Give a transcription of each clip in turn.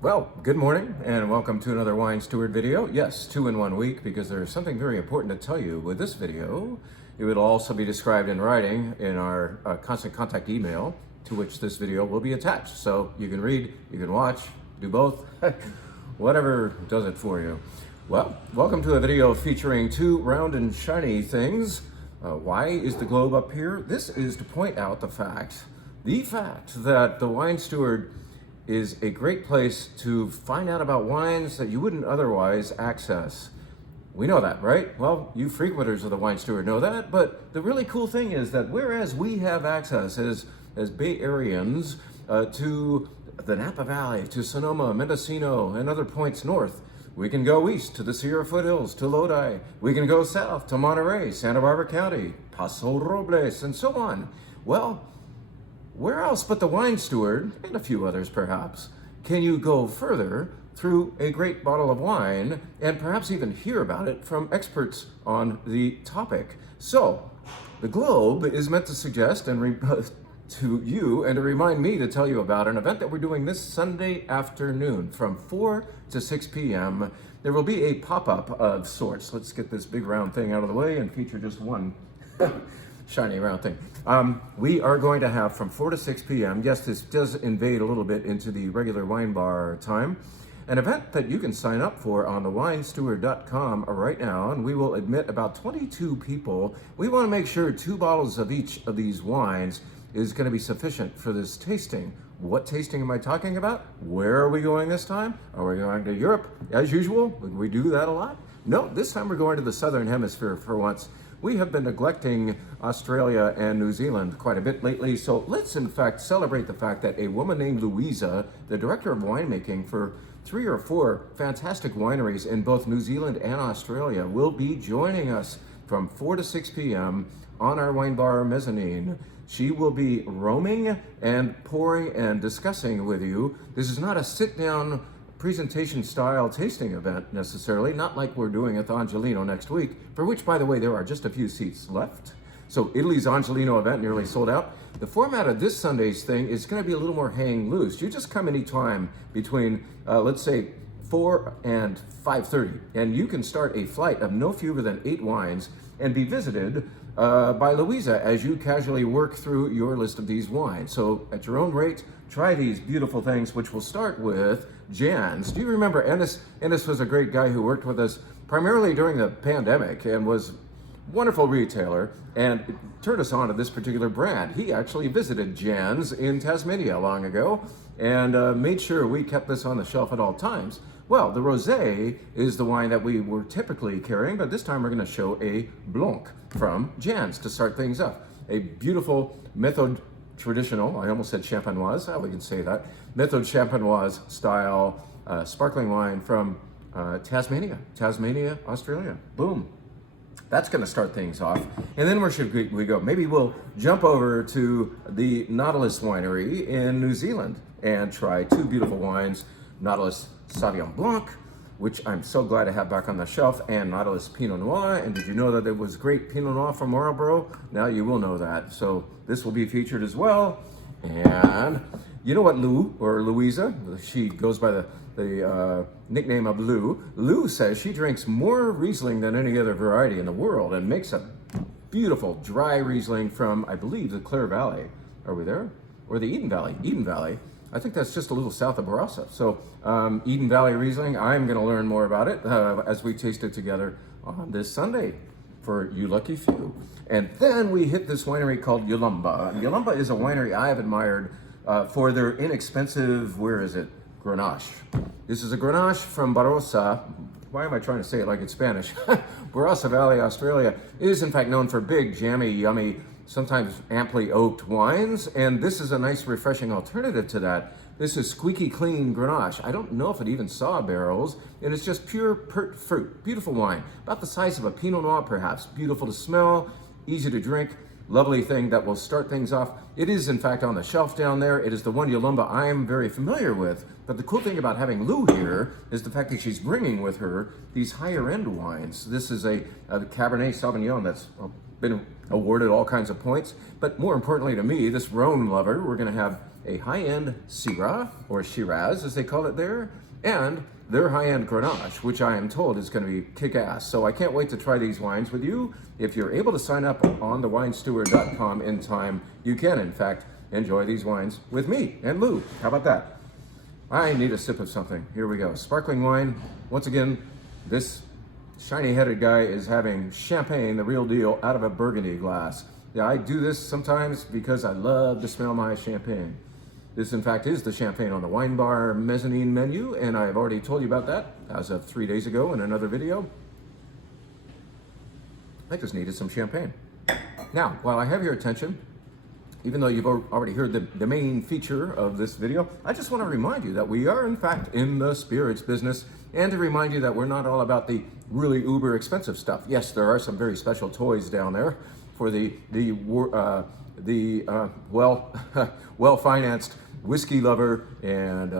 Well, good morning and welcome to another Wine Steward video. Yes, 2 in 1 week because there's something very important to tell you with this video. It will also be described in writing in our constant contact email to which this video will be attached. So you can read, you can watch, do both, whatever does it for you. Well, welcome to a video featuring two round and shiny things. Why is the globe up here? This is to point out the fact that the Wine Steward is a great place to find out about wines that you wouldn't otherwise access. We know that, right? Well, you frequenters of the Wine Steward know that, but the really cool thing is that whereas we have access as Bay Areans to the Napa Valley, to Sonoma, Mendocino, and other points north, we can go east to the Sierra Foothills, to Lodi. We can go south to Monterey, Santa Barbara County, Paso Robles, and so on. Well, where else but the Wine Steward, and a few others perhaps, can you go further through a great bottle of wine and perhaps even hear about it from experts on the topic? So, the Globe is meant to suggest to you and to remind me to tell you about an event that we're doing this Sunday afternoon from 4 to 6 p.m. There will be a pop-up of sorts. Let's get this big round thing out of the way and feature just one shiny round thing. We are going to have from 4 to 6 p.m., yes, this does invade a little bit into the regular wine bar time, an event that you can sign up for on the winesteward.com right now, and we will admit about 22 people. We want to make sure 2 bottles of each of these wines is going to be sufficient for this tasting. What tasting am I talking about? Where are we going this time? Are we going to Europe as usual? We do that a lot? No, this time we're going to the Southern Hemisphere for once. We have been neglecting Australia and New Zealand quite a bit lately, so let's in fact celebrate the fact that a woman named Louisa, the director of winemaking for 3 or 4 fantastic wineries in both New Zealand and Australia, will be joining us from 4 to 6 p.m. on our wine bar mezzanine. She will be roaming and pouring and discussing with you. This is not a sit-down presentation style tasting event necessarily, not like we're doing at the Angelino next week, for which, by the way, there are just a few seats left. So Italy's Angelino event nearly sold out. The format of this Sunday's thing is going to be a little more hang loose. You just come anytime between, let's say, 4 and 5:30, and you can start a flight of no fewer than 8 wines and be visited by Louisa as you casually work through your list of these wines. So at your own rate, try these beautiful things, which will start with Jan's. Do you remember Ennis? Ennis was a great guy who worked with us primarily during the pandemic and was a wonderful retailer and turned us on to this particular brand. He actually visited Jan's in Tasmania long ago and made sure we kept this on the shelf at all times. Well, the Rosé is the wine that we were typically carrying, but this time we're going to show a Blanc from Jan's to start things up. A beautiful Méthode traditional, I almost said champenoise, we can say that, Méthode champenoise style sparkling wine from Tasmania, Australia. Boom. That's going to start things off. And then where should we go? Maybe we'll jump over to the Nautilus Winery in New Zealand and try 2 beautiful wines, Nautilus Sauvignon Blanc, which I'm so glad to have back on the shelf, and Nautilus Pinot Noir. And did you know that it was great Pinot Noir from Marlborough? Now you will know that. So this will be featured as well. And you know what Lou, or Louisa, she goes by the nickname of Lou. Lou says she drinks more Riesling than any other variety in the world and makes a beautiful dry Riesling from, I believe, the Clare Valley. Are we there? Or the Eden Valley? Eden Valley. I think that's just a little south of Barossa. So Eden Valley Riesling, I'm going to learn more about it as we taste it together on this Sunday for you lucky few. And then we hit this winery called Yalumba. And Yalumba is a winery I have admired for their inexpensive, where is it, Grenache. This is a Grenache from Barossa. Why am I trying to say it like it's Spanish? Barossa Valley, Australia. It is in fact known for big, jammy, yummy, sometimes amply oaked wines, and this is a nice refreshing alternative to that. This is squeaky clean Grenache. I don't know if it even saw barrels, and it's just pure pert fruit. Beautiful wine, about the size of a Pinot Noir perhaps. Beautiful to smell, easy to drink, lovely thing that will start things off. It is in fact on the shelf down there. It is the one Yalumba I am very familiar with, but the cool thing about having Lou here is the fact that she's bringing with her these higher end wines. This is a Cabernet Sauvignon that's been awarded all kinds of points. But more importantly to me, this Rhone lover, we're going to have a high-end Syrah, or Shiraz as they call it there, and their high-end Grenache, which I am told is going to be kick-ass. So I can't wait to try these wines with you. If you're able to sign up on thewinesteward.com in time, you can, in fact, enjoy these wines with me and Lou. How about that? I need a sip of something. Here we go. Sparkling wine. Once again, this shiny-headed guy is having champagne, the real deal, out of a Burgundy glass. Yeah, I do this sometimes because I love to smell my champagne. This, in fact, is the champagne on the wine bar mezzanine menu, and I've already told you about that as of 3 days ago in another video. I just needed some champagne. Now, while I have your attention, even though you've already heard the main feature of this video, I just want to remind you that we are, in fact, in the spirits business, and to remind you that we're not all about the really uber expensive stuff. Yes, there are some very special toys down there for the well-financed whiskey lover and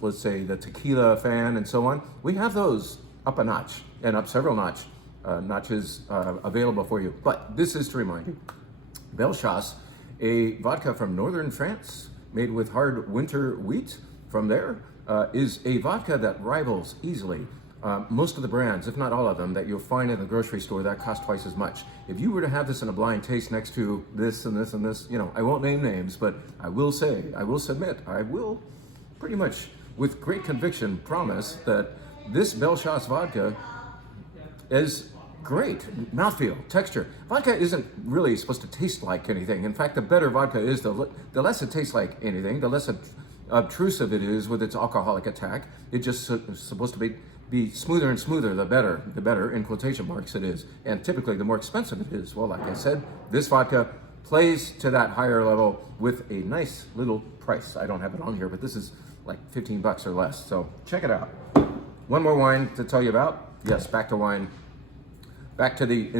let's say the tequila fan and so on. We have those up a notch and up several notches available for you. But this is to remind you, Bellechasse, a vodka from northern France made with hard winter wheat from there, is a vodka that rivals easily most of the brands, if not all of them, that you'll find in the grocery store that cost twice as much. If you were to have this in a blind taste next to this and this and this, you know, I won't name names, but I will submit, I will pretty much with great conviction promise that this Bellechasse vodka is great. Mouthfeel, texture. Vodka isn't really supposed to taste like anything. In fact, the better vodka is, the less it tastes like anything, the less obtrusive it is with its alcoholic attack. It just is supposed to be smoother and smoother, the better, in quotation marks it is. And typically the more expensive it is. Well, like I said, this vodka plays to that higher level with a nice little price. I don't have it on here, but this is like 15 bucks or less. So check it out. One more wine to tell you about. Yes, back to wine. Back to the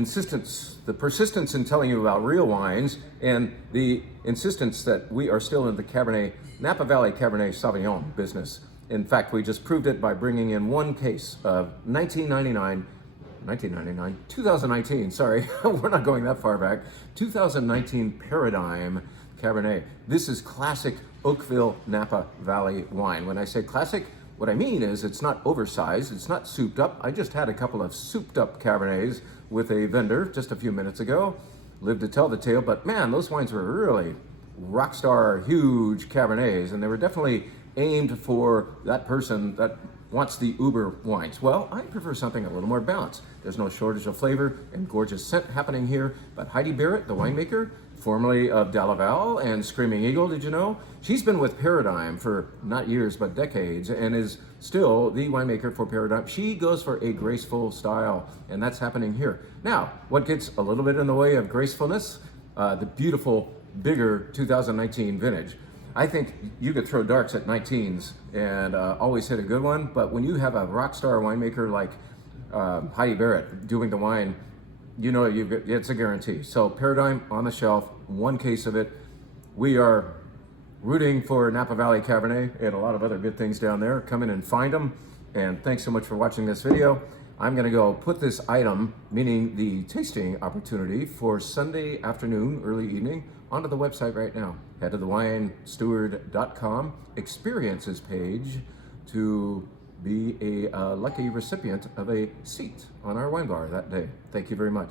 persistence in telling you about real wines, and the insistence that we are still in the Napa Valley Cabernet Sauvignon business. In fact, we just proved it by bringing in one case of 2019, sorry, we're not going that far back, 2019 Paradigm Cabernet. This is classic Oakville Napa Valley wine. When I say classic, what I mean is it's not oversized, it's not souped up. I just had a couple of souped up Cabernets with a vendor just a few minutes ago. Lived to tell the tale, but man, those wines were really rock star, huge Cabernets, and they were definitely aimed for that person that wants the uber wines. Well, I prefer something a little more balanced. There's no shortage of flavor and gorgeous scent happening here, but Heidi Barrett, the winemaker, formerly of Delaval and Screaming Eagle, did you know? She's been with Paradigm for not years, but decades, and is still the winemaker for Paradigm. She goes for a graceful style, and that's happening here. Now, what gets a little bit in the way of gracefulness? The beautiful, bigger 2019 vintage. I think you could throw darts at 19s and always hit a good one, but when you have a rock star winemaker like Heidi Barrett doing the wine, you know it's a guarantee. So Paradigm on the shelf, one case of it. We are rooting for Napa Valley Cabernet and a lot of other good things down there. Come in and find them. And thanks so much for watching this video. I'm gonna go put this item, meaning the tasting opportunity for Sunday afternoon, early evening, onto the website right now. Head to thewinesteward.com experiences page to be a lucky recipient of a seat on our wine bar that day. Thank you very much.